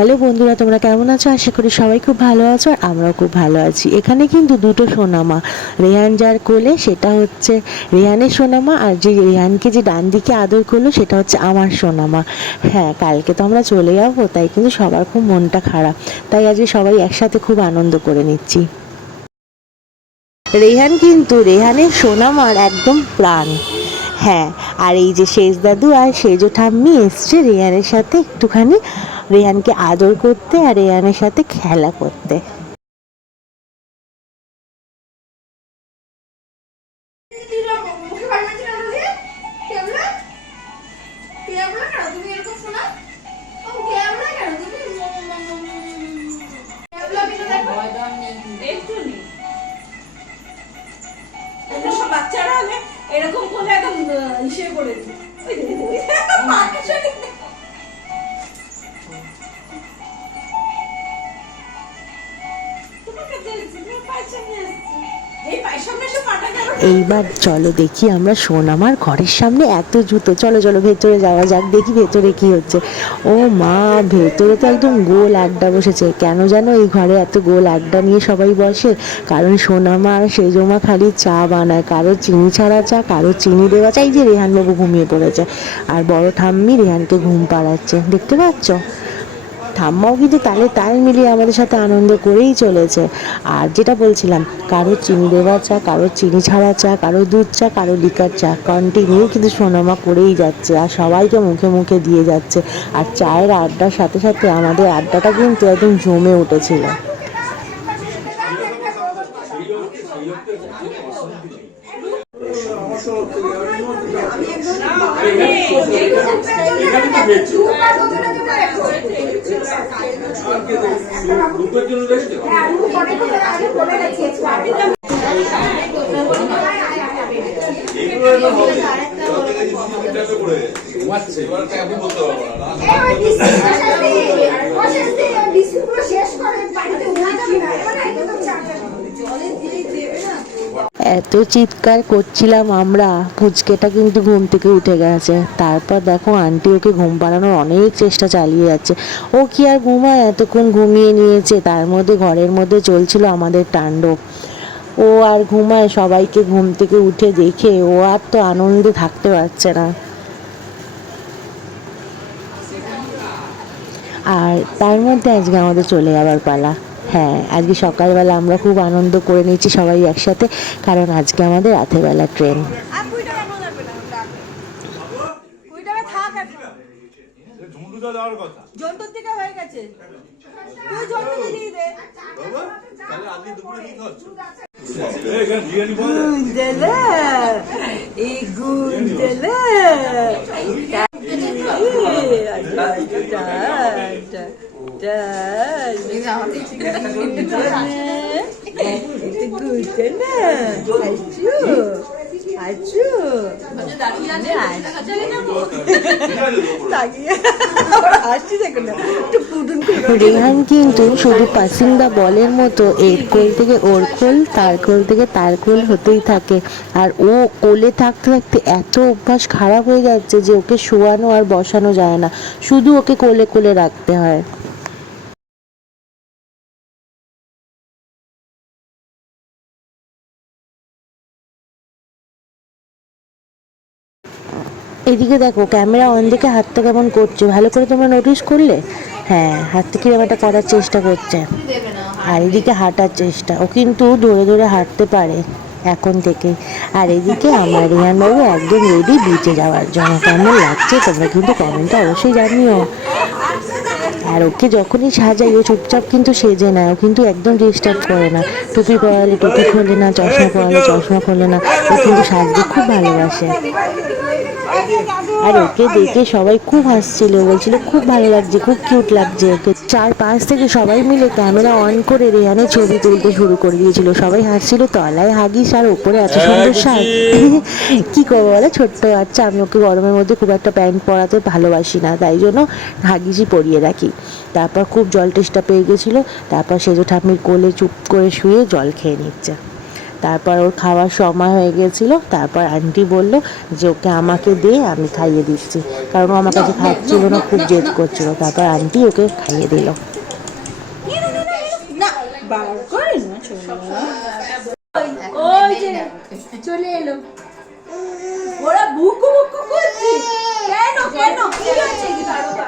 Hello বন্ধুরা, তোমরা কেমন আছো? আশা করি সবাই খুব ভালো আছো আর আমরাও খুব ভালো আছি। এখানে কিন্তু দুটো সোনামা, রেহান যার কোলে সেটা হচ্ছে রেহানের সোনামা, আর যে রেহানকে যে ডান দিকে আদর করলো সেটা হচ্ছে আমার সোনামা। হ্যাঁ, কালকে তো আমরা চলে যাবো, তাই কিন্তু সবার খুব মনটা খারাপ, তাই আজকে সবাই একসাথে খুব আনন্দ করে নিচ্ছি। রেহান কিন্তু রেহানের সোনামার একদম প্রাণ। হ্যাঁ, আর এই যে শেষ দাদু আর সেজ ঠাম্মি এসছে রেহানের সাথে একটুখানি রেহানকে আদর করতে আর রেহানের সাথে খেলা করতে। বাচ্চারা হলে এরকম করে একদম ইসে করে এইবার চলো দেখি আমরা সোনামার ঘরের সামনে এত জুতো, চলো চলো ভেতরে যাওয়া যাক, দেখি ভেতরে কি হচ্ছে। ও মা, ভেতরে তো একদম গোল আড্ডা বসেছে। কেন জানো এই ঘরে এত গোল আড্ডা নিয়ে সবাই বসে? কারণ সোনামা আর সেজমা খালি চা বানায়, কারো চিনি ছাড়া চা, কারো চিনি দেওয়া চা। এই যে রেহানবাবু ঘুমিয়ে পড়েছে আর বড় ঠাম্মি রেহানকে ঘুম পাড়াচ্ছে, দেখতে পাচ্ছ? ঠাম্মাও কিন্তু তালে তাল মিলিয়ে আমাদের সাথে আনন্দ করেই চলেছে। আর যেটা বলছিলাম, কারো চিনি দেওয়া চা, কারো চিনি ছাড়া চা, কারো দুধ চা, কারো লিকার চা, কন্টিনিউ কিন্তু সোনামা করেই যাচ্ছে আর সবাইকে মুখে মুখে দিয়ে যাচ্ছে। আর চায়ের আড্ডার সাথে সাথে আমাদের আড্ডাটা কিন্তু একদম জমে উঠেছিল। এত চিৎকার করছিলাম আমরা, পুচকেটা কিন্তু ঘুম থেকে উঠে গেছে। তারপর দেখো আন্টি ওকে ঘুম পাড়ানোর অনেক চেষ্টা চালিয়ে যাচ্ছে। ও কি আর ঘুমায়, এতক্ষণ ঘুমিয়ে নিয়েছে। তার মধ্যে ঘরের মধ্যে চলছিল আমাদের তাণ্ডব। ও আর ঘুমায়, সবাইকে ঘুম থেকে উঠে দেখে ও আর তো আনন্দে থাকতে পারছে না। আর তার মধ্যে আজকে আমাদের চলে যাওয়ার পালা। হ্যাঁ, আজকে সকালবেলা আমরা খুব আনন্দ করে নিচ্ছি সবাই একসাথে, কারণ আজকে আমাদের রাতেরবেলা ট্রেন। জন্তুর দিকে হয়ে গেছে, তুই জন্তু দিয়ে দে। গুঞ্জলা এই গুঞ্জলা রেহান কিন্তু শুধু পাসিং দা বলের মতো এর কোল থেকে ওর কোল, তার কোল থেকে তার কোল হতেই থাকে। আর ও কোলে থাকতে থাকতে এত অভ্যাস খারাপ হয়ে যাচ্ছে যে ওকে শোয়ানো আর বসানো যায় না, শুধু ওকে কোলে কোলে রাখতে হয়। এদিকে দেখো, ক্যামেরা অন দিকে হাতটা কেমন করছে, ভালো করে তোমরা নোটিস করলে? হ্যাঁ, হাতটা কিরকম একটা করার চেষ্টা করছে। আর এদিকে হাঁটার চেষ্টা, ও কিন্তু ধরে ধরে হাঁটতে পারে এখন থেকে। আর এদিকে আমার রেহানবাবু একদম রেডি বিচে যাওয়ার জন্য। কেমন লাগছে তোমরা কিন্তু কমেন্টে অবশ্যই জানিও। আর ওকে যখনই সাজাই ও চুপচাপ কিন্তু সেজে নেয়, ও কিন্তু একদম ডিস্টার্ব করে না। টুপি পরালে টুপি খোলে না, চশমা পরালে চশমা খোলে না, ও কিন্তু সাজতে খুব ভালোবাসে। আর ওকে দেখে সবাই খুব হাসছিল, বলছিল খুব ভালো লাগছে, খুব কিউট লাগছে ওকে। চারপাশ থেকে সবাই মিলে ক্যামেরা অন করে রেহানের ছবি তুলতে শুরু করে দিয়েছিল। সবাই হাসছিল, তলায় হাগিস আর ওপরে এত সুন্দর শার্ট। কি করবো বলে, ছোট্ট বাচ্চা, আমি ওকে গরমের মধ্যে খুব একটা প্যান্ট পরাতে ভালোবাসি না, তাই জন্য হাগিসই পরিয়ে রাখি। তারপর খুব জল তেষ্টা পেয়ে গেছিলো, তারপর সেজো ঠাম্মির কোলে চুপ করে শুয়ে জল খেয়ে নিচ্ছে। তারপর ওর খাওয়ার সময় হয়ে গেছিলো, তারপর আন্টি বলল যে ওকে আমাকে দে, আমি খাইয়ে দিচ্ছি, কারণ ও আমার কাছে খাচ্ছিল না, খুব জেদ করছিল। তারপর আন্টি ওকে খাইয়ে দিল। না বার করে না ওই যে চলে এলো, ওরা বুকু বুকু করছে, কেন কেন কি হচ্ছে কি তারকা?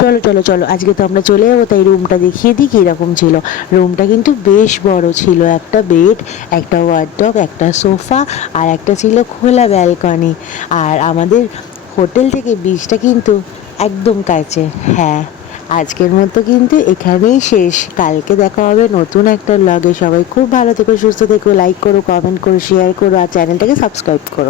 চলো চলো চলো, আজকে তো আমরা চলে যাবো, তাই রুমটা দেখিয়ে দিই কীরকম ছিল। রুমটা কিন্তু বেশ বড় ছিল, একটা বেড, একটা ওয়ার্ডরোব, একটা সোফা, আর একটা ছিল খোলা ব্যালকনি। আর আমাদের হোটেল থেকে বিচটা কিন্তু একদম কাছে। হ্যাঁ, আজকের মতো কিন্তু এখানেই শেষ। কালকে দেখা হবে নতুন একটা ব্লগে। সবাই খুব ভালো থেকো, সুস্থ থেকো, লাইক করো, কমেন্ট করো, শেয়ার করো, আর চ্যানেলটাকে সাবস্ক্রাইব করো।